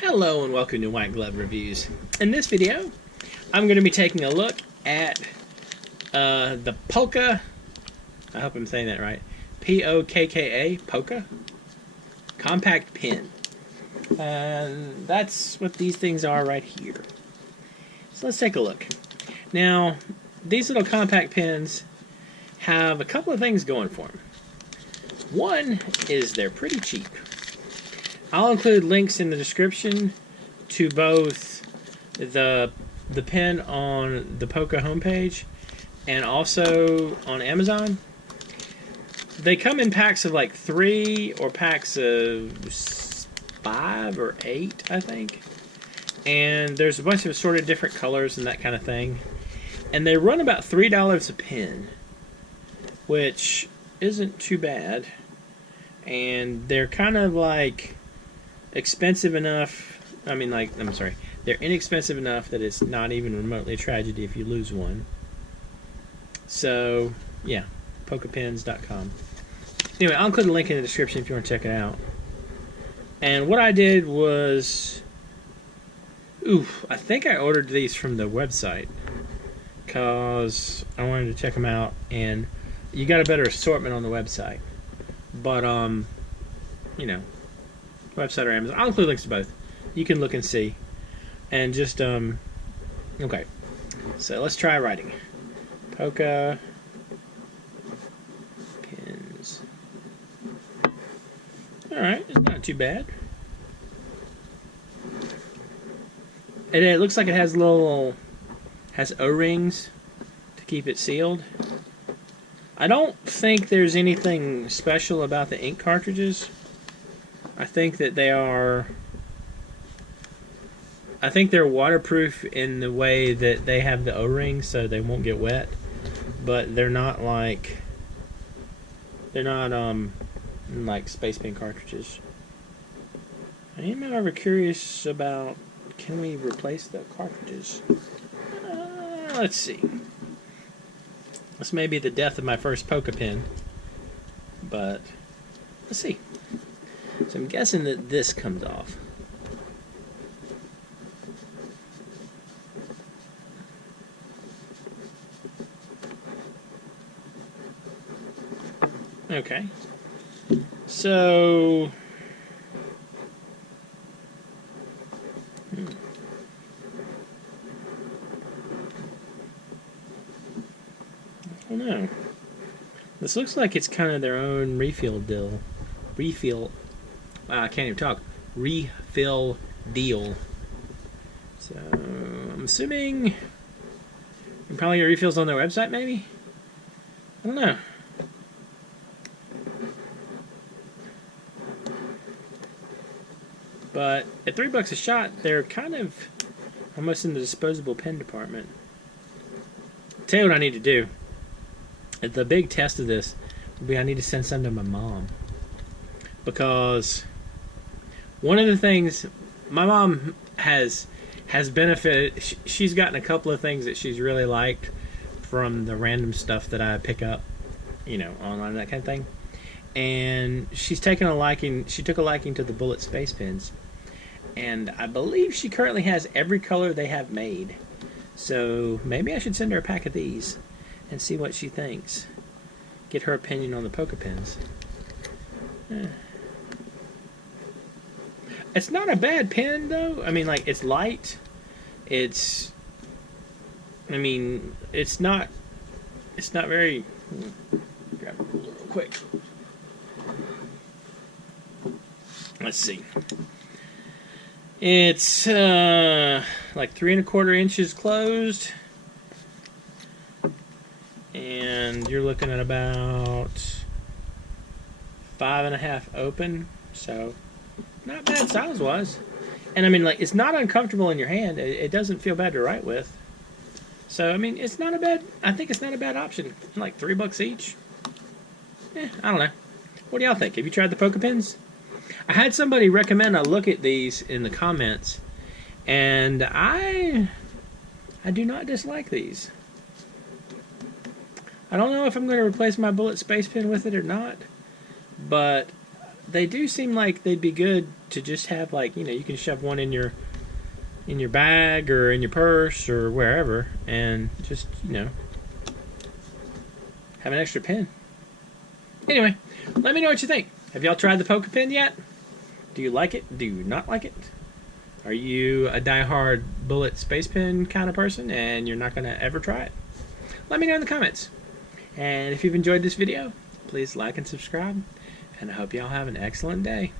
Hello and welcome to White Glove Reviews. In this video, I'm going to be taking a look at the Pokka, I hope I'm saying that right, P-O-K-K-A, Pokka, compact pen. And that's what these things are right here. So let's take a look. Now, these little compact pens have a couple of things going for them. One is they're pretty cheap. I'll include links in the description to both the pen on the Pokka homepage and also on Amazon. They come in packs of like 3 or packs of 5 or 8, I think. And there's a bunch of assorted different colors and that kind of thing. And they run about $3 a pen, which isn't too bad. And they're kind of like expensive enough, they're inexpensive enough that it's not even remotely a tragedy if you lose one. So, yeah, PokkaPens.com. Anyway, I'll include a link in the description if you want to check it out. And what I did was, I think I ordered these from the website because I wanted to check them out, and you got a better assortment on the website. But, website or Amazon. I'll include links to both. You can look and see. And just, okay. So let's try writing. Pokka pens. Alright, it's not too bad. And it looks like it has has O-rings to keep it sealed. I don't think there's anything special about the ink cartridges. I think that they're waterproof in the way that they have the O-rings so they won't get wet, but they're not like space pen cartridges. I am ever curious about, can we replace the cartridges? Let's see. This may be the death of my first Pokka pen, but let's see. So I'm guessing that this comes off. Okay. So I don't know. This looks like it's kind of their own refill deal. Wow, I can't even talk. Refill deal. So I'm assuming you can probably get refills on their website, maybe? I don't know. But at $3 a shot, they're kind of almost in the disposable pen department. I'll tell you what I need to do. The big test of this will be I need to send some to my mom. Because one of the things my mom has benefited, she's gotten a couple of things that she's really liked from the random stuff that I pick up, online, that kind of thing. And she took a liking to the bullet space pens. And I believe she currently has every color they have made. So maybe I should send her a pack of these and see what she thinks. Get her opinion on the Pokka pens. It's not a bad pen, though. I mean, like, it's light. It's not very... Grab a ruler real quick. Let's see. It's like 3 1/4 inches closed. And you're looking at about 5 1/2 open. So... not bad size-wise. And it's not uncomfortable in your hand. It doesn't feel bad to write with. So, it's not a bad... I think it's not a bad option. Like $3 each. I don't know. What do y'all think? Have you tried the Pokka pens? I had somebody recommend I look at these in the comments. And I do not dislike these. I don't know if I'm going to replace my bullet space pen with it or not. But they do seem like they'd be good to just have, like, you know, you can shove one in your bag or in your purse or wherever, and just, you know, have an extra pen. Anyway, let me know what you think. Have y'all tried the Pokka pen yet? Do you like it? Do you not like it? Are you a die-hard bullet space pen kind of person and you're not going to ever try it? Let me know in the comments. And if you've enjoyed this video, please like and subscribe. And I hope y'all have an excellent day.